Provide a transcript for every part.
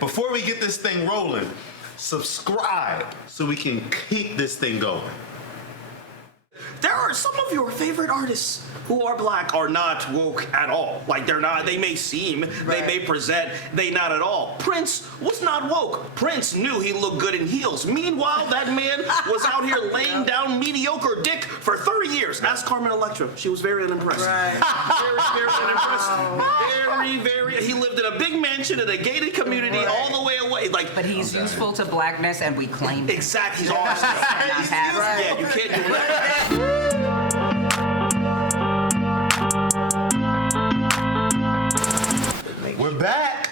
before we get this thing rolling, subscribe so we can keep this thing going. There are some of your favorite artists who are black are not woke at all. Like they're not, they may seem, they may present, they not at all. Prince was not woke. Prince knew he looked good in heels. Meanwhile, that man was out here laying down mediocre dick for 30 years. Ask Carmen Electra. She was very unimpressed. Right. Very unimpressed. Very, he lived in a big mansion in a gated community all the way away. Like, but he's useful to blackness and we claim it. Exactly. He's awesome. Yeah, you can't do that. We're back.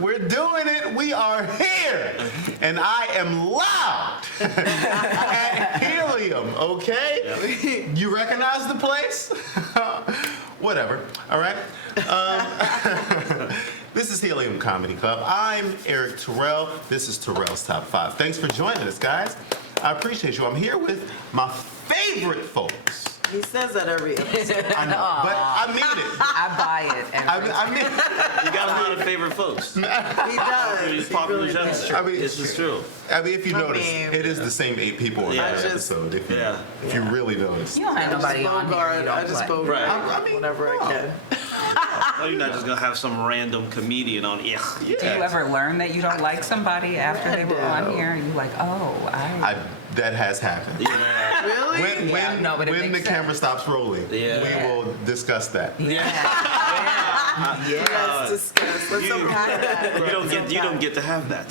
We're doing it. We are here. And I am loud at Helium, okay? You recognize the place? Whatever. All right. This is Helium Comedy Club. I'm Erik Terrell. This is Terrell's Top 5. Thanks for joining us, guys. I appreciate you. I'm here with my favorite folks. He says that every episode. I know, but I mean it. I buy it. I mean it. You got a lot of favorite folks. He does. He's popular really does. gentleman. I mean, This is true. I mean, if you notice, mean, it is the same 8 people in that episode. If you really notice. You don't have nobody on here. I just spoke Right. I mean, whenever I can. No, you're not just gonna have some random comedian on. Yeah. Do you ever learn that you don't like somebody after they were on here? And you're like, oh, that has happened. Yeah. Really? When the camera stops rolling, we will discuss that. Let's discuss. Let's unpack that. You don't get to have that.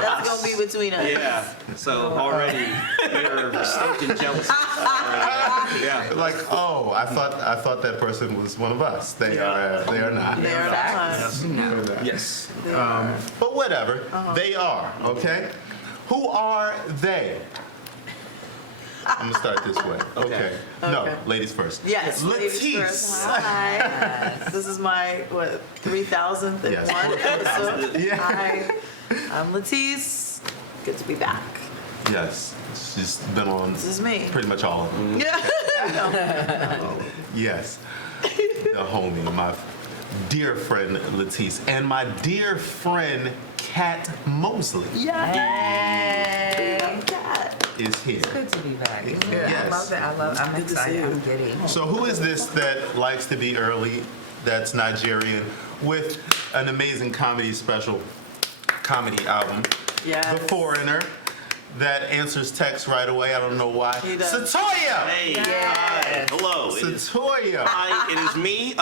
That's gonna be between us. Yeah. So already you're stoked and jealous. Yeah. Like, oh, I thought that person was one of us. They are not. They are not. Yes. But whatever, they are. Okay. Who are they? I'm gonna start this way. Okay. No, ladies first. Yes, ladies first. LaTice. Hi. This is my 3,000th and Yes. one episode. Yeah. Hi, I'm LaTice. Good to be back. Yes. She's been on This is me. pretty much all of them. Yeah. Yes. The homie, my dear friend LaTice, and my dear friend Cat Mosley Yay. is here. it's good to be back. Yes. I love it. I'm Good to see excited. you. I'm giddy. So who is this that likes to be early, that's Nigerian, with an amazing comedy album? Yes. The Foreigner, that answers text right away. I don't know why. He does. Setoiyo! Hey. Yes. Hi. Hello. Setoiyo. Hi, it is me.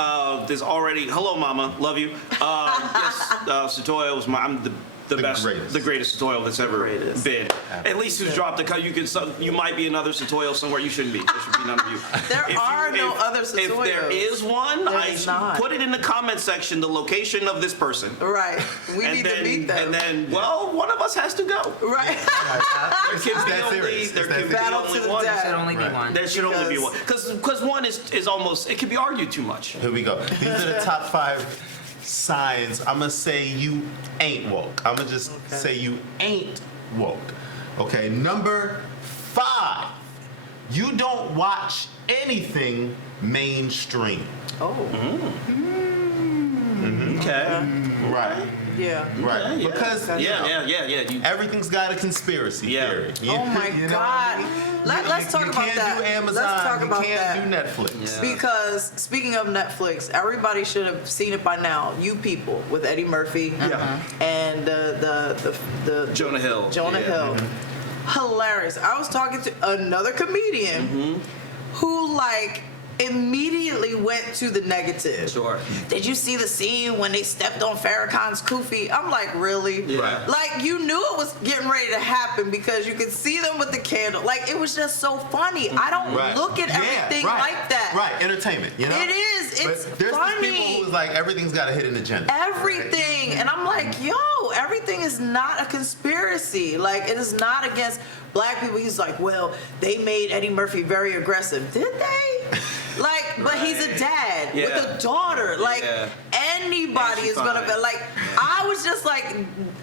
There's already. Hello, Mama. Love you. Yes, Setoiyo was I'm the best, greatest. the greatest Setoiyo that's ever been. At least who's dropped a cut. You might be another Setoiyo somewhere. You shouldn't be. There should be none of you. There are no other If Setoiyos. there is one, There is not. put it in the comment section. The location of this person. Right. We need to meet them. And then, well, one of us has to go. Right. There can be that serious. there It's can that be Battle to only the one. death. Should only be one. There should only be one. Because one is almost, it can be argued too much. Here we go. These are the top 5 signs. I'm gonna say you ain't woke. I'm gonna just say you ain't woke. Okay, number 5. You don't watch anything mainstream. Oh. Okay. Right. Yeah. Right. Yeah. Because Yeah. everything's got a conspiracy theory. Oh my You know God. what I mean? Let's talk about You that. can't do Amazon. Let's talk about you that. can't do Netflix. Yeah. Because speaking of Netflix, everybody should have seen it by now. You people with Eddie Murphy and the Jonah Hill. Jonah Hill. Hilarious. I was talking to another comedian who immediately went to the negative. Sure. Did you see the scene when they stepped on Farrakhan's kufi? I'm like, really? Yeah. Like, you knew it was getting ready to happen because you could see them with the candle. Like, it was just so funny. I don't look at everything like that. Right, entertainment, you know? It is. It's but there's funny. these people who's like, everything's got a hidden agenda. Everything. And I'm like, yo, everything is not a conspiracy. Like, it is not against black people. He's like, well, they made Eddie Murphy very aggressive. Did they? Like, but he's a dad with a daughter. Like, and anybody is gonna be like. I was just like,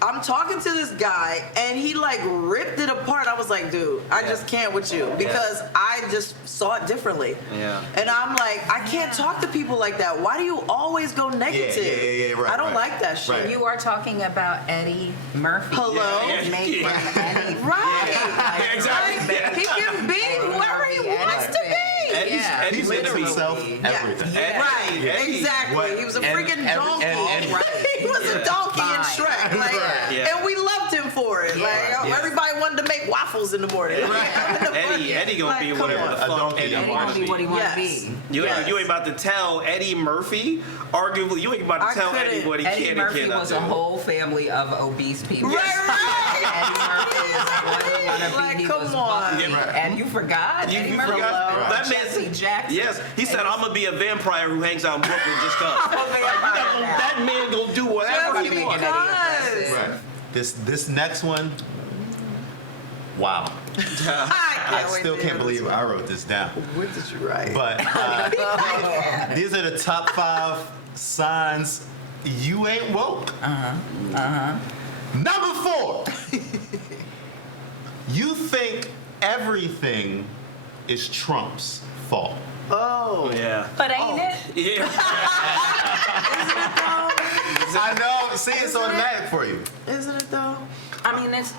I'm talking to this guy, and he like ripped it apart. I was like, dude, I just can't with you because I just saw it differently. Yeah. And I'm like, I can't talk to people like that. Why do you always go negative? Yeah, right, I don't like that shit. Right. You are talking about Eddie Murphy. Hello? Making Eddie. Right. Yeah, exactly. Like, he can be whoever he wants to be. Eddie's He made gonna be himself everything. Right, Eddie. exactly. What? He was a And freaking every- donkey. and- He was a donkey in Shrek. Like, and we loved him for it. Like, everybody wanted to make waffles in the morning. Eddie gonna be whatever the A fuck donkey. Eddie Eddie wants gonna to be be. what he wants to Yes. be. You ain't about to tell Eddie Murphy, arguably, you ain't about I to tell couldn't. Eddie what he Eddie can and Murphy cannot was do. a whole family of obese people. Right. Eddie Murphy is what he wanna be. Like, He come was on. buff. Yeah. And you forgot. You Eddie Murphy forgot was that Jesse man. Jackson. Yes, he said, "I'm gonna be a vampire who hangs out in Brooklyn just cause." That man gonna do whatever Just he wants. because. Right. This next one. Wow. I still can't believe I wrote this down. What did you write? But these are the top 5 signs you ain't woke. Number 4. You think everything is Trump's fault. Oh. Yeah. But ain't it? Yeah. I know. See, it's automatic for you. Isn't it though? I mean, it's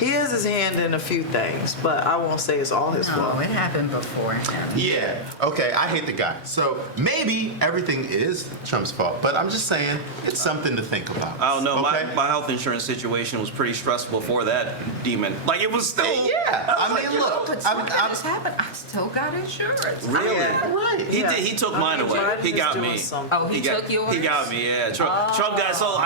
He has his hand in a few things, but I won't say it's all his fault. no, it happened before. Yeah. Okay. I hate the guy. So maybe everything is Trump's fault, but I'm just saying it's something to think about. I don't know. Okay? My health insurance situation was pretty stressful for that demon. Like it was still. Yeah. I mean, look. But I'm, this happened. I still got insurance. Really? Yeah. right. He did. He took mine away. Biden He is got doing me. something. Oh, he took yours? He got me. Yeah. Trump got so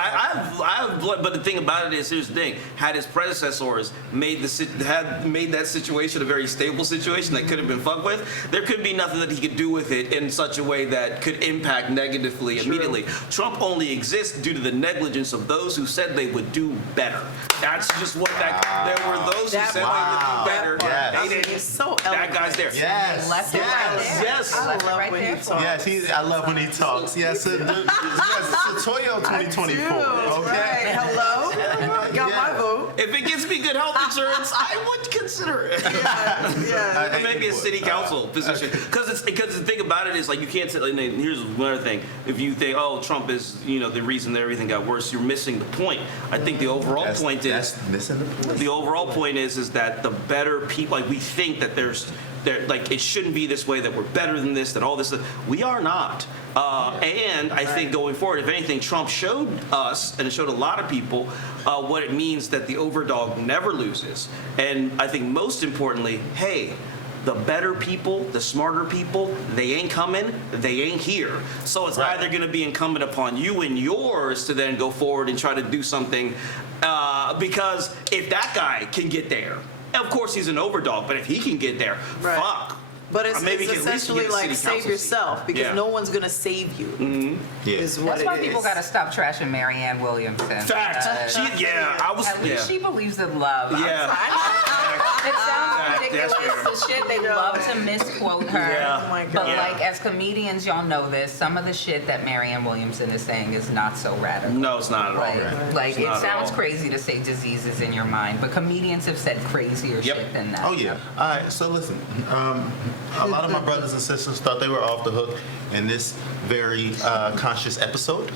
but the thing about it is, here's the thing: had his predecessors made that situation a very stable situation that could have been fucked with, there could be nothing that he could do with it in such a way that could impact negatively immediately. Trump only exists due to the negligence of those who said they would do better. That's just what there were those who said they would do better. Yes. They I mean, didn't. it's so That eloquent. guy's there. Yes. Left it right there. Yes. I Left it love right when he there talks. for him. Yes, I love when he talks. Yes, Setoiyo 2024. Okay. Right. Hello? Got my vote. If it gets me good health insurance, I would consider it. Yeah. Or maybe a city council position. Because the thing about it is, like, you can't say, like, here's another thing. If you think, oh, Trump is, the reason that everything got worse, you're missing the point. I think the overall point is, That's missing the point. the overall point is that the better people, like, we think that like, it shouldn't be this way, that we're better than this, that all this, we are not. And I think going forward, if anything, Trump showed us, and it showed a lot of people, what it means that the overdog never loses. And I think most importantly, hey, the better people, the smarter people, they ain't coming, they ain't here. So it's Right. either going to be incumbent upon you and yours to then go forward and try to do something, because if that guy can get there, of course he's an overdog, but if he can get there, Right. fuck. But it's, Maybe it's he can at least essentially get a like city save council yourself seat. because Yeah. no one's gonna save you. Yeah. Is what That's it why is. people got to stop trashing Marianne Williamson. Fact. At least she believes in love. I'm Yeah. sorry. It sounds That's ridiculous fair. as shit. They love to misquote her. Yeah. Oh my But God. like as comedians, y'all know this. Some of the shit that Marianne Williamson is saying is not so radical. No, it's not at all. Like It's it not at sounds all. crazy to say diseases in your mind, but comedians have said crazier Yep. shit than that. Oh yeah. All right. So listen, a lot of my brothers and sisters thought they were off the hook in this very conscious episode,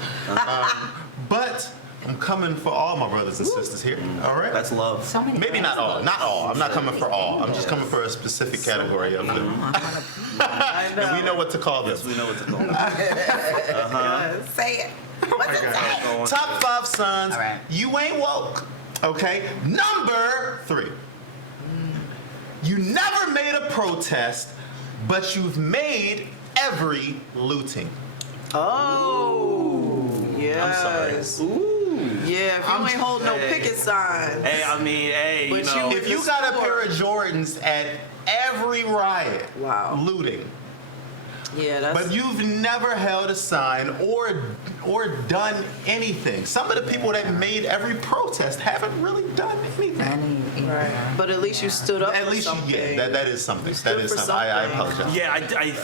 but I'm coming for all my brothers and sisters here. All right. That's love. So many Maybe not all. angles. Not all. I'm not coming for all. I'm just coming for a specific category of them. I know. And we know what to call this. We know what to call it. Say it. What's it say? Top 5 signs All right. you ain't woke. Okay. Number 3. You never made a protest, but you've made every looting. Oh. Yes. Ooh. Yeah, if you ain't holding no picket signs. Hey, I mean, hey, But you know. you- If you got a pair of Jordans at every riot, Wow. looting. Yeah, that's. But you've never held a sign or done anything. Some of the people that made every protest haven't really done anything. Right. But at least you stood up At for least something. that is something. You stood That is for something. I something. apologize. Yeah,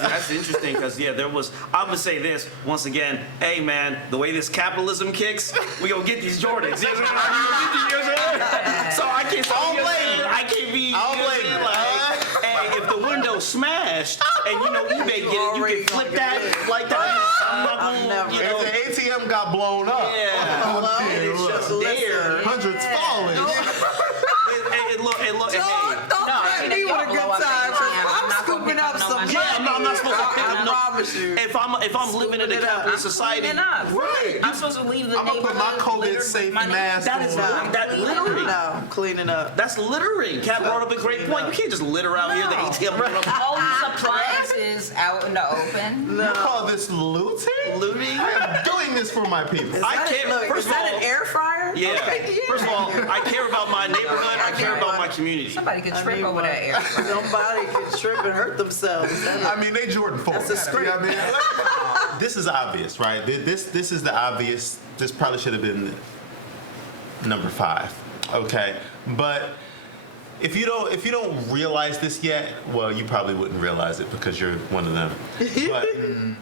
that's interesting because there was. I'm gonna say this once again. Hey man, the way this capitalism kicks, we gonna get these Jordans. You know what I mean? So I can't. I can't be. Hey, if the window smashed and eBay get it, you can flip that like that. I'm not gonna, If the ATM got blown up, Just listen. hundreds falling. Look, Don't threaten me with a good time. 'Cause I'm scooping up some money. I'm not supposed to pick I up no. promise you. If I'm living in a Scooping it up. capitalist society, Right. I'm supposed to leave the I'm gonna put my neighborhood COVID littered safe with money. mask that is on. that littering. No, I'm cleaning up. That's littering. Kat brought up a great point. You can't just litter out here. The ATM run up. All these appliances out in the open. You call this looting? Looting. I am doing this for my people. I can't. Look, First is of that all, an air fryer? yeah. Okay. First of all, I care about my neighborhood. I care about my community. Somebody could trip need over one. that air. Somebody could trip and hurt themselves. I mean, they Jordan 4. That's a script. You know what I mean? This is obvious, right? This is the obvious. This probably should have been number 5. Okay, but if you don't realize this yet, well, you probably wouldn't realize it because you're one of them. But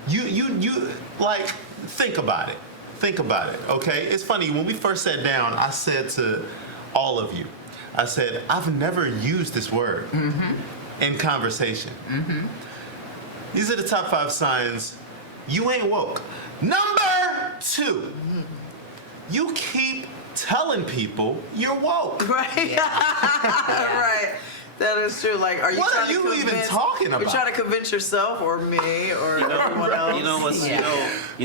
you like think about it. Think about it. Okay, it's funny when we first sat down. I said to all of you, I said I've never used this word in conversation. These are the top 5 signs you ain't woke. Number 2, you keep telling people you're woke. Right. Right. That is true. Like, are you What trying are you to even convince, talking about? You're trying to convince yourself or me or everyone else? You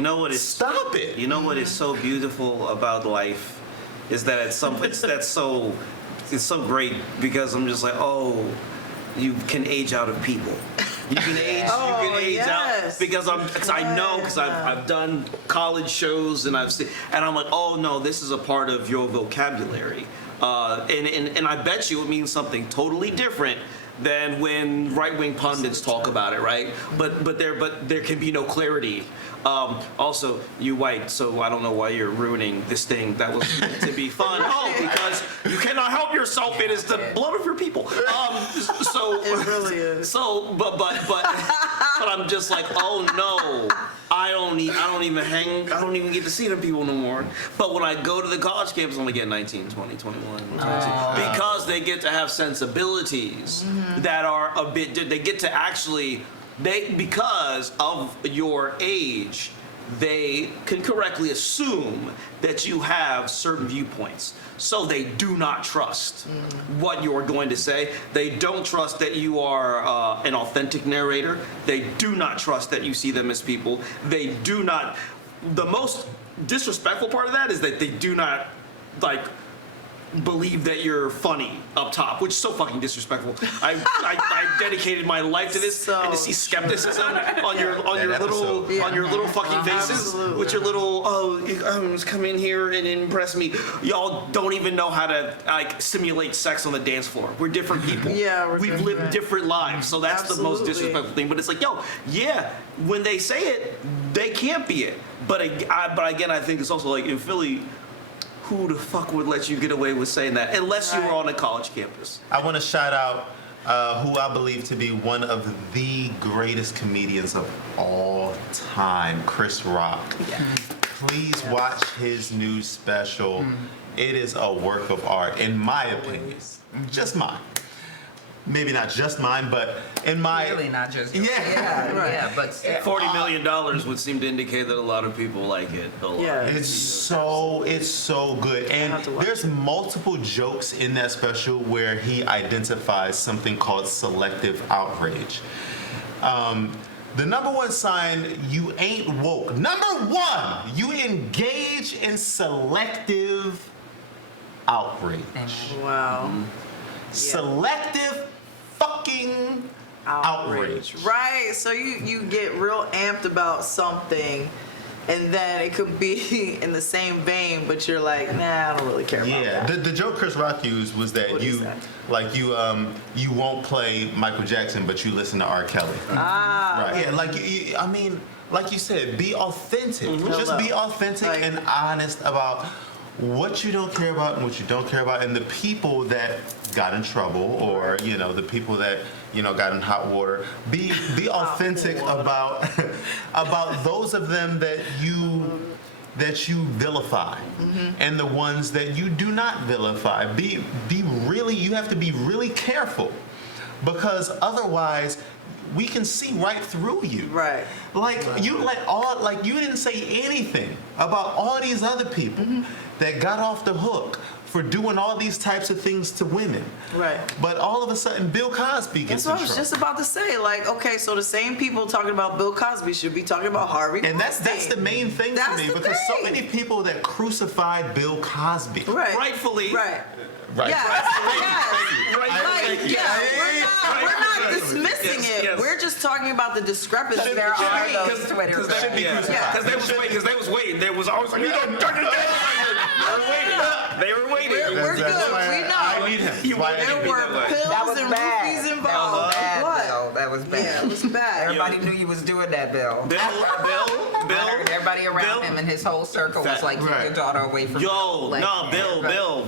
know what is Stop it. You know what is so beautiful about life is that it's so great because I'm just like, oh, you can age out of people. You can age. Oh, you can age yes. out because I know because I've done college shows and I've seen and I'm like, oh no, this is a part of your vocabulary, and I bet you it means something totally different than when right-wing pundits talk about it, right? But there can be no clarity. Also, you white, so I don't know why you're ruining this thing that was meant to be fun. Oh, because you cannot help yourself. It is the blood of your people. So It really is. So, but I'm just like, oh no, I don't even get to see them people no more. But when I go to the college campus, I'm gonna get 19, 20, 21, 22, because they get to have sensibilities that are a bit. They get to actually. Because of your age, they can correctly assume that you have certain viewpoints. So they do not trust what you're going to say. They don't trust that you are an authentic narrator. They do not trust that you see them as people. They do not. The most disrespectful part of that is that they do not, like, believe that you're funny up top, which is so fucking disrespectful. I dedicated my life to this, and to see skepticism on your little fucking faces, Absolutely. with your little just come in here and impress me. Y'all don't even know how to like simulate sex on the dance floor. We're different people. Yeah, we've lived different lives, so that's the most Absolutely. disrespectful thing. But it's like, yo, yeah, when they say it, they can't be it. But again, I think it's also like in Philly. Who the fuck would let you get away with saying that unless you were on a college campus? I want to shout out who I believe to be one of the greatest comedians of all time, Chris Rock. Yeah. Please watch his new special. It is a work of art, in my opinion. Just mine. Maybe not just mine, but in my... Really not just Yeah. Right. yeah, but still. $40 million would seem to indicate that a lot of people like it. A lot. Yeah. It's so good, and have to watch there's multiple jokes in that special where he identifies something called selective outrage. The number 1 sign you ain't woke. Number 1, you engage in selective outrage. Wow. Selective fucking outrage. Right. So you get real amped about something and then it could be in the same vein, but you're like, nah, I don't really care about Yeah, that. the joke Chris Rock used was that What is that? you won't play Michael Jackson, but you listen to R. Kelly. Right. Yeah, I mean, like you said, be authentic. Just be authentic Like- and honest about what you don't care about and what you don't care about, and the people that got in trouble, or the people that got in hot water. Be authentic about about those of them that you vilify, and the ones that you do not vilify. You have to be really careful, because otherwise we can see right through you. Right. You didn't say anything about all these other people that got off the hook for doing all these types of things to women. Right. But all of a sudden, Bill Cosby gets That's what I in was trouble. just about to say. Like, okay, so the same people talking about Bill Cosby should be talking about Harvey And that's Weinstein. the main thing That's for me, the because so thing. many people that crucified Bill Cosby. Right. Rightfully. Right. Right. Yes. Yes. Rightfully. Like, yeah, we're not dismissing Yes, it. yes. We're just talking about the discrepancy. There are between- those Twitter Because they, girls. Yeah. they was waiting. They was always like, you don't turn it down. They were waiting. We're good. why We know. I need him. You Why I There need him. were way. pills That was and bad. roofies That involved. was bad, What? Bill. That was bad. Yeah, it was bad. Everybody knew you was doing that, Bill. Bill. Everybody around Bill. him and his whole circle was like, keep Right. your daughter away from Yo, Like, no,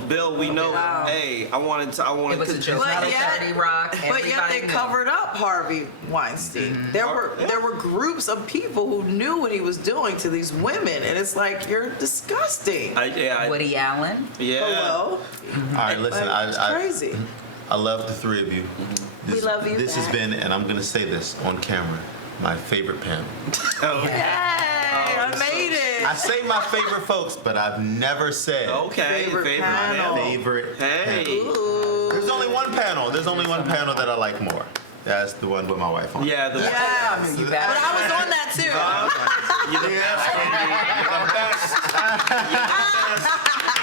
Bill, we know. Wow. Hey, I wanted It was a joke. But Not a yet- 30 Rock. But yet Everybody they knew. covered up Harvey Weinstein. There were groups of people who knew what he was doing to these women, and it's like, you're disgusting. Woody Allen. Hello? All right, listen, It's crazy. I love the three of you. We love you This has back. been, and I'm going to say this on camera, my favorite panel. Yay! I made it. I say my favorite folks, but I've never said Okay, Favorite panel. favorite Hey. panel. Ooh. There's only one panel. There's only one panel that I like more. That's the one with my wife on. Yeah, Yes. You But better. I was on that too. you're the best, Andy. You're the best.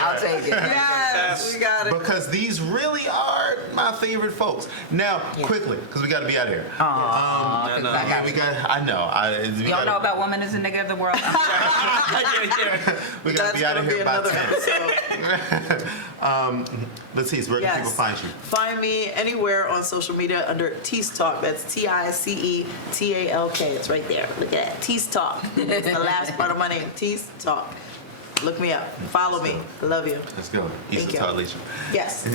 I'll take it. Yes, we got it. Because these really are my favorite folks. Now, quickly, because we got to be out of here. Aw, no. I got We you. got. I know. Y'all know about woman is the nigga of the world? Yeah. We got to That's be out gonna of be here by another 10. episode. LaTice, where can Yes. people find you? Find me anywhere on social media under Tease Talk. That's TiceTalk. It's right there. Look at that. Tease Talk. It's the last part of my name. Tease Talk. Look me up. Follow me. I love you. Let's go. Thank Issa you. Talisha. Yes.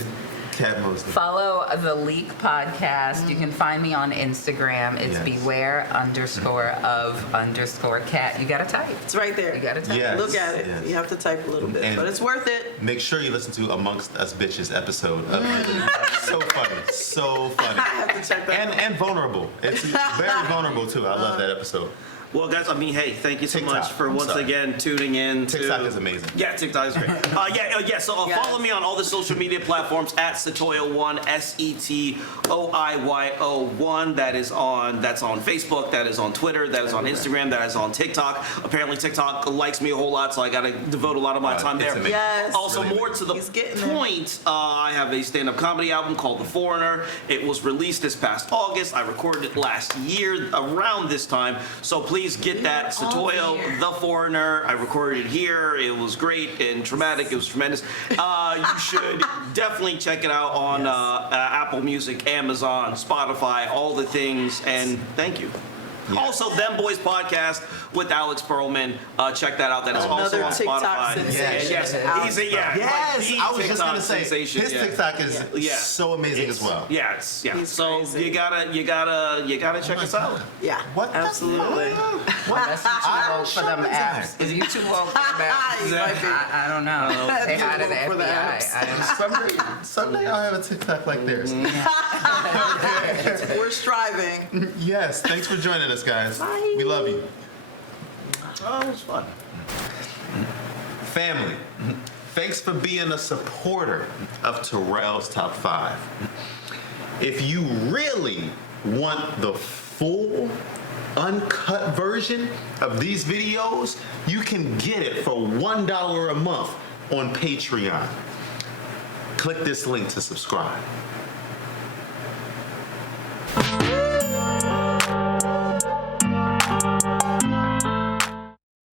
Cat Mosley. Follow the Leak Podcast. You can find me on Instagram. It's Yes. beware_of_cat. You gotta type. It's right there. You gotta type. Yes. Look at it. Yes. You have to type a little bit, And- but it's worth it. Make sure you listen to Amongst Us Bitches episode of So funny. So funny. I have to check that out. And vulnerable. It's very vulnerable too. I love that episode. Well, guys, I mean, hey, thank you so TikTok. much for I'm once sorry. again tuning in. TikTok is amazing. Yeah, TikTok is great. So Yes. follow me on all the social media platforms at Setoiyo1, Setoiyo1. That's on Facebook. That is on Twitter. That is on Instagram. That is on TikTok. Apparently, TikTok likes me a whole lot, so I got to devote a lot of my time It's there. amazing. Yes. Also, Really more amazing. to He's the getting there. point, I have a stand-up comedy album called The Foreigner. It was released this past August. I recorded it last year around this time, so please get that. Setoiyo, The Foreigner. I recorded it here. It was great and traumatic. It was tremendous. You should definitely check it out on Apple Music, Amazon, Spotify, all the things. And thank you. Yes. Also, Them Boys Podcast with Alex Perlman. Check that out. That is also Another on TikTok Spotify. sensation. Yes, he's a Yes, the I was just TikTok gonna say sensation, his yeah. TikTok is Yeah. so amazing as well. Yeah. He's So crazy. you gotta check us out. Yeah. What? Absolutely. Unless you too old for them apps. If you too old for them apps, You might be. I don't know. Say hi to the For the FBI. apps. Someday I'll have a TikTok like theirs. We're striving. Yes, thanks for joining us, guys. Bye. We love you. Oh, it was fun. Family, thanks for being a supporter of Terrell's Top 5. If you really want the full, uncut version of these videos, you can get it for $1 a month on Patreon. Click this link to subscribe.